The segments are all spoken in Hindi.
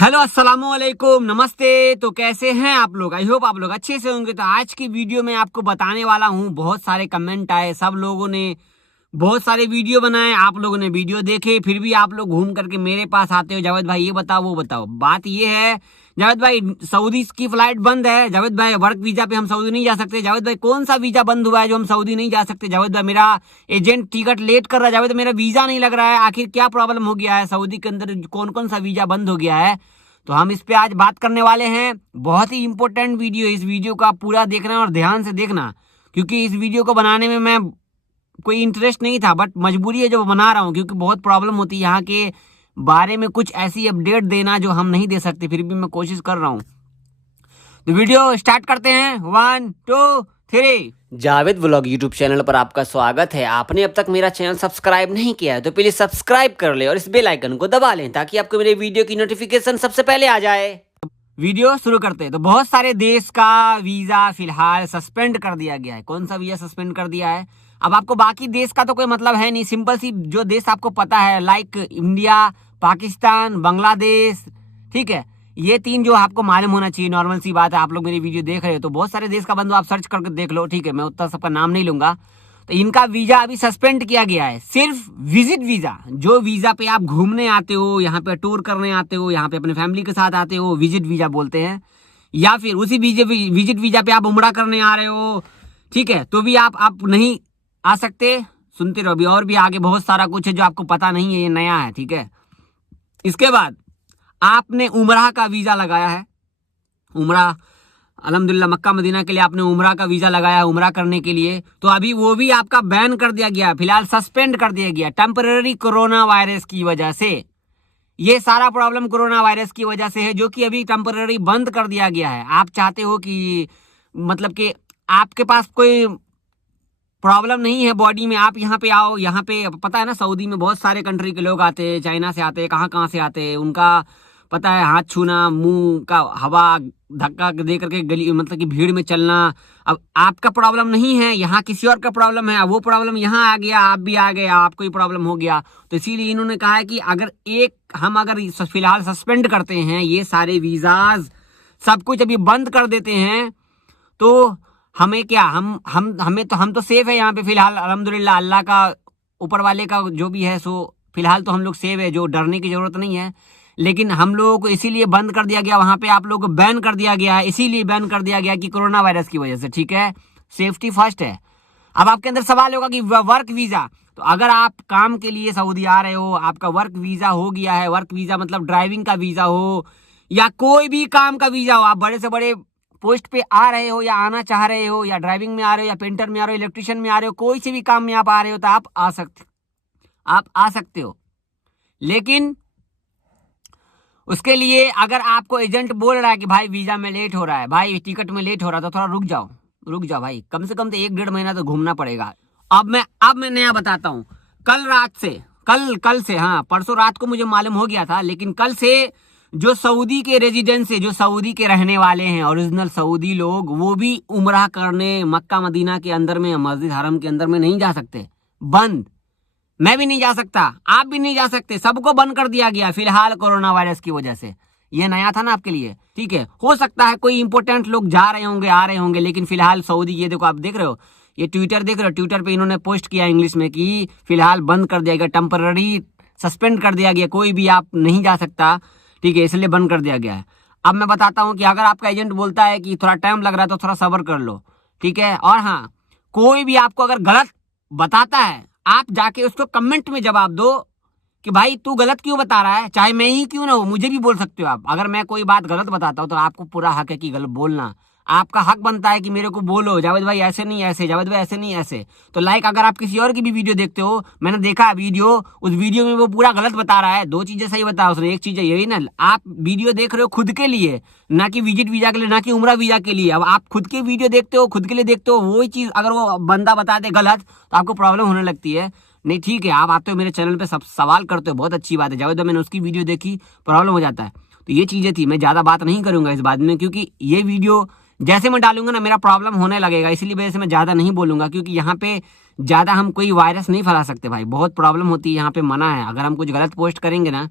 हेलो अस्सलाम वालेकुम, नमस्ते। तो कैसे हैं आप लोग? आई होप आप लोग अच्छे से होंगे। तो आज की वीडियो में आपको बताने वाला हूँ, बहुत सारे कमेंट आए, सब लोगों ने बहुत सारे वीडियो बनाए, आप लोगों ने वीडियो देखे, फिर भी आप लोग घूम करके मेरे पास आते हो, जावेद भाई ये बताओ वो बताओ। बात ये है जावेद भाई, सऊदी की फ्लाइट बंद है। जावेद भाई वर्क वीजा पे हम सऊदी नहीं जा सकते। जावेद भाई कौन सा वीजा बंद हुआ है जो हम सऊदी नहीं जा सकते? जावेद भाई मेरा एजेंट टिकट लेट कर रहा है। जावेद मेरा वीजा नहीं लग रहा है। आखिर क्या प्रॉब्लम हो गया है? सऊदी के अंदर कौन कौन सा वीजा बंद हो गया है? तो हम इस पे आज बात करने वाले हैं। बहुत ही इंपॉर्टेंट वीडियो, इस वीडियो को आप पूरा देखना और ध्यान से देखना, क्योंकि इस वीडियो को बनाने में मैं कोई इंटरेस्ट नहीं था, बट मजबूरी है जो बना रहा हूँ, क्योंकि बहुत प्रॉब्लम होती है यहाँ के बारे में कुछ ऐसी अपडेट देना जो हम नहीं दे सकते, फिर भी मैं कोशिश कर रहा हूँ। तो वीडियो स्टार्ट करते हैं। 1 2 3। जावेद व्लॉग यूट्यूब चैनल पर आपका स्वागत है। आपने अब तक मेरा चैनल सब्सक्राइब नहीं किया है तो प्लीज सब्सक्राइब कर ले और इस बेल आइकन को दबा लें ताकि आपको मेरे वीडियो की नोटिफिकेशन सबसे पहले आ जाए। वीडियो शुरू करते हैं। तो बहुत सारे देश का वीजा फिलहाल सस्पेंड कर दिया गया है। कौन सा वीजा सस्पेंड कर दिया है? अब आपको बाकी देश का तो कोई मतलब है नहीं, सिंपल सी जो देश आपको पता है, लाइक इंडिया, पाकिस्तान, बांग्लादेश, ठीक है, ये तीन जो आपको मालूम होना चाहिए, नॉर्मल सी बात है। आप लोग मेरी वीडियो देख रहे हो तो बहुत सारे देश का बंधु आप सर्च करके देख लो, ठीक है, मैं उतना सबका नाम नहीं लूंगा। तो इनका वीजा अभी सस्पेंड किया गया है। सिर्फ विजिट वीजा, जो वीजा पे आप घूमने आते हो, यहाँ पे टूर करने आते हो, यहाँ पे अपने फैमिली के साथ आते हो, विजिट वीजा बोलते हैं। या फिर उसी विजिट वीजा पे आप उम्रा करने आ रहे हो, ठीक है, तो भी आप नहीं आ सकते। सुनते रहो, अभी और भी आगे बहुत सारा कुछ है जो आपको पता नहीं है, ये नया है, ठीक है। इसके बाद आपने उमरा का वीजा लगाया है, उमरा अल्हम्दुलिल्लाह मक्का मदीना के लिए आपने उमरा का वीजा लगाया, उमरा करने के लिए, तो अभी वो भी आपका बैन कर दिया गया, फिलहाल सस्पेंड कर दिया गया टेम्पररी कोरोना वायरस की वजह से। ये सारा प्रॉब्लम कोरोना वायरस की वजह से है, जो कि अभी टेम्पररी बंद कर दिया गया है। आप चाहते हो कि मतलब कि आपके पास कोई प्रॉब्लम नहीं है बॉडी में, आप यहाँ पे आओ। यहाँ पे पता है ना, सऊदी में बहुत सारे कंट्री के लोग आते हैं, चाइना से आते हैं, कहाँ कहाँ से आते हैं, उनका पता है, हाथ छूना, मुंह का हवा धक्का दे करके गली मतलब कि भीड़ में चलना। अब आपका प्रॉब्लम नहीं है, यहाँ किसी और का प्रॉब्लम है, वो प्रॉब्लम यहाँ आ गया, आप भी आ गए, आपको ही प्रॉब्लम हो गया। तो इसीलिए इन्होंने कहा है कि अगर फिलहाल सस्पेंड करते हैं ये सारे वीजाज, सब कुछ अभी बंद कर देते हैं, तो हमें क्या, हम तो सेफ है यहाँ पे फिलहाल, अल्हम्दुलिल्लाह। अल्लाह का, ऊपर वाले का जो भी है, सो फिलहाल तो हम लोग सेफ है, जो डरने की जरूरत नहीं है। लेकिन हम लोगों को इसीलिए बंद कर दिया गया, वहां पे आप लोगों को बैन कर दिया गया है, इसीलिए बैन कर दिया गया कि कोरोना वायरस की वजह से, ठीक है। सेफ्टी फर्स्ट है। अब आपके अंदर सवाल होगा कि वर्क वीजा, तो अगर आप काम के लिए सऊदी आ रहे हो, आपका वर्क वीजा हो गया है, वर्क वीजा मतलब ड्राइविंग का वीजा हो या कोई भी काम का वीजा हो, आप बड़े से बड़े पोस्ट पे आ रहे हो या आना चाह रहे हो, या ड्राइविंग में आ रहे हो, या पेंटर में आ रहे हो, इलेक्ट्रिशियन में आ रहे हो, कोई से भी काम में आप आ रहे हो, तो आप आ सकते हो। लेकिन उसके लिए अगर आपको एजेंट बोल रहा है कि भाई वीजा में लेट हो रहा है, भाई टिकट में लेट हो रहा है, तो थोड़ा रुक जाओ भाई, कम से कम तो 1 डेढ़ महीना तो घूमना पड़ेगा। अब मैं नया बताता हूँ। कल से, हाँ, परसों रात को मुझे मालूम हो गया था, लेकिन कल से जो सऊदी के रेजिडेंट्स है, जो सऊदी के रहने वाले हैं, ओरिजिनल सऊदी लोग, वो भी उमरा करने मक्का मदीना के अंदर में, मस्जिद हरम के अंदर में नहीं जा सकते। बंद। मैं भी नहीं जा सकता, आप भी नहीं जा सकते, सबको बंद कर दिया गया फिलहाल कोरोना वायरस की वजह से। ये नया था ना आपके लिए, ठीक है। हो सकता है कोई इंपोर्टेंट लोग जा रहे होंगे, आ रहे होंगे, लेकिन फिलहाल सऊदी, ये देखो, आप देख रहे हो, ये ट्विटर देख रहे हो, ट्विटर पे इन्होंने पोस्ट किया इंग्लिश में कि फिलहाल बंद कर दिया गया, टेम्पररी सस्पेंड कर दिया गया, कोई भी आप नहीं जा सकता, ठीक है, इसलिए बंद कर दिया गया है। अब मैं बताता हूँ कि अगर आपका एजेंट बोलता है कि थोड़ा टाइम लग रहा है तो थोड़ा सब्र कर लो, ठीक है। और हाँ, कोई भी आपको अगर गलत बताता है, आप जाके उसको कमेंट में जवाब दो कि भाई तू गलत क्यों बता रहा है, चाहे मैं ही क्यों ना हो, मुझे भी बोल सकते हो आप। अगर मैं कोई बात गलत बताता हूँ तो आपको पूरा हक है कि गलत बोलना, आपका हक बनता है कि मेरे को बोलो, जावेद भाई ऐसे नहीं ऐसे, जावेद भाई ऐसे नहीं ऐसे। तो लाइक अगर आप किसी और की भी वीडियो देखते हो, मैंने देखा वीडियो, उस वीडियो में वो पूरा गलत बता रहा है, 2 चीजें सही बताया उसने, एक चीज है यही ना, आप वीडियो देख रहे हो खुद के लिए, ना कि विजिट वीजा के लिए, ना कि उमरा वीजा के लिए। अब आप खुद के वीडियो देखते हो, खुद के लिए देखते हो, वही चीज अगर वो बंदा बता दे गलत, तो आपको प्रॉब्लम होने लगती है। नहीं, ठीक है, आप आते हो मेरे चैनल पे, सब सवाल करते हो, बहुत अच्छी बात है। जावेद भाई, मैंने उसकी वीडियो देखी, प्रॉब्लम हो जाता है। तो ये चीजें थी, मैं ज्यादा बात नहीं करूंगा इस बात में, क्योंकि ये वीडियो जैसे मैं डालूंगा ना, मेरा प्रॉब्लम होने लगेगा, इसीलिए वजह से मैं ज्यादा नहीं बोलूंगा, क्योंकि यहाँ पे ज्यादा हम कोई वायरस नहीं फैला सकते भाई, बहुत प्रॉब्लम होती है यहाँ पे, मना है। अगर हम कुछ गलत पोस्ट करेंगे ना,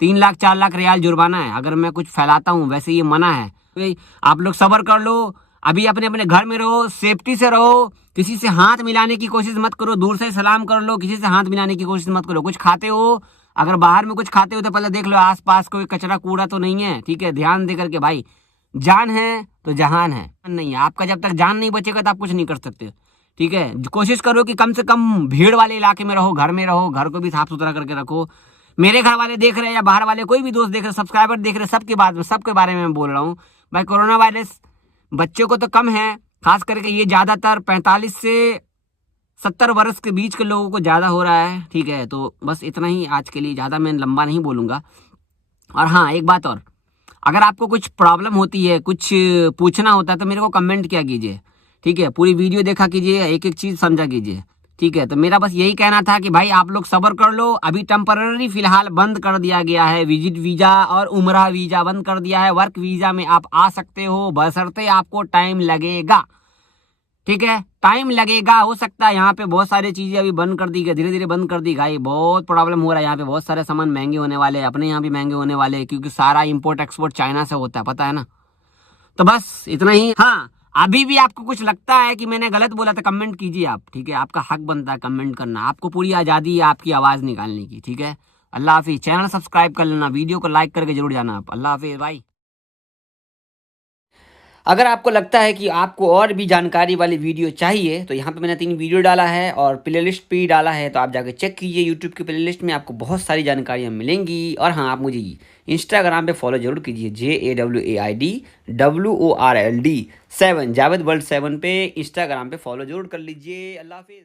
3 लाख 4 लाख रियाल जुर्माना है अगर मैं कुछ फैलाता हूँ, वैसे ये मना है। भाई आप लोग सब्र कर लो, अभी अपने अपने घर में रहो, सेफ्टी से रहो, किसी से हाथ मिलाने की कोशिश मत करो, दूर से सलाम कर लो, किसी से हाथ मिलाने की कोशिश मत करो। कुछ खाते हो, अगर बाहर में कुछ खाते हो तो पहले देख लो आसपास कोई कचरा कूड़ा तो नहीं है, ठीक है, ध्यान दे करके भाई। जान है तो जहान है, नहीं है आपका, जब तक जान नहीं बचेगा तो आप कुछ नहीं कर सकते, ठीक है। कोशिश करो कि कम से कम भीड़ वाले इलाके में रहो, घर में रहो, घर को भी साफ सुथरा करके रखो। मेरे घर वाले देख रहे हैं या बाहर वाले कोई भी दोस्त देख रहे, सब्सक्राइबर देख रहे, सबके बात में, सबके बारे में मैं बोल रहा हूँ भाई। कोरोना वायरस बच्चों को तो कम है, खास करके ये ज़्यादातर 45 से 70 वर्ष के बीच के लोगों को ज़्यादा हो रहा है, ठीक है। तो बस इतना ही आज के लिए, ज़्यादा मैं लंबा नहीं बोलूँगा। और हाँ, एक बात और, अगर आपको कुछ प्रॉब्लम होती है, कुछ पूछना होता है तो मेरे को कमेंट किया कीजिए, ठीक है। पूरी वीडियो देखा कीजिए, एक एक चीज़ समझा कीजिए, ठीक है। तो मेरा बस यही कहना था कि भाई आप लोग सब्र कर लो। अभी टेम्पररी फिलहाल बंद कर दिया गया है, विजिट वीज़ा और उम्रा वीज़ा बंद कर दिया है। वर्क वीज़ा में आप आ सकते हो, बशर्ते आपको टाइम लगेगा, ठीक है, टाइम लगेगा। हो सकता है यहाँ पे बहुत सारी चीज़ें अभी बंद कर दी गई, धीरे धीरे बंद कर दी गई, बहुत प्रॉब्लम हो रहा है यहाँ पे, बहुत सारे सामान महंगे होने वाले हैं, अपने यहाँ भी महंगे होने वाले हैं, क्योंकि सारा इंपोर्ट एक्सपोर्ट चाइना से होता है, पता है ना। तो बस इतना ही। हाँ, अभी भी आपको कुछ लगता है कि मैंने गलत बोला तो कमेंट कीजिए आप, ठीक है। आपका हक बनता है कमेंट करना, आपको पूरी आज़ादी है आपकी आवाज़ निकालने की, ठीक है। अल्लाह हाफिज़। चैनल सब्सक्राइब कर लेना, वीडियो को लाइक करके जरूर जाना आप। अल्लाह हाफिज़ भाई। अगर आपको लगता है कि आपको और भी जानकारी वाली वीडियो चाहिए तो यहाँ पे मैंने 3 वीडियो डाला है और प्लेलिस्ट भी डाला है, तो आप जाके चेक कीजिए। यूट्यूब की प्लेलिस्ट में आपको बहुत सारी जानकारियाँ मिलेंगी। और हाँ, आप मुझे इंस्टाग्राम पे फॉलो जरूर कीजिए, JAWAIDWORLD 7 जावेद वर्ल्ड 7 पे इंस्टाग्राम पे फॉलो जरूर कर लीजिए। अल्लाह हाफिज़।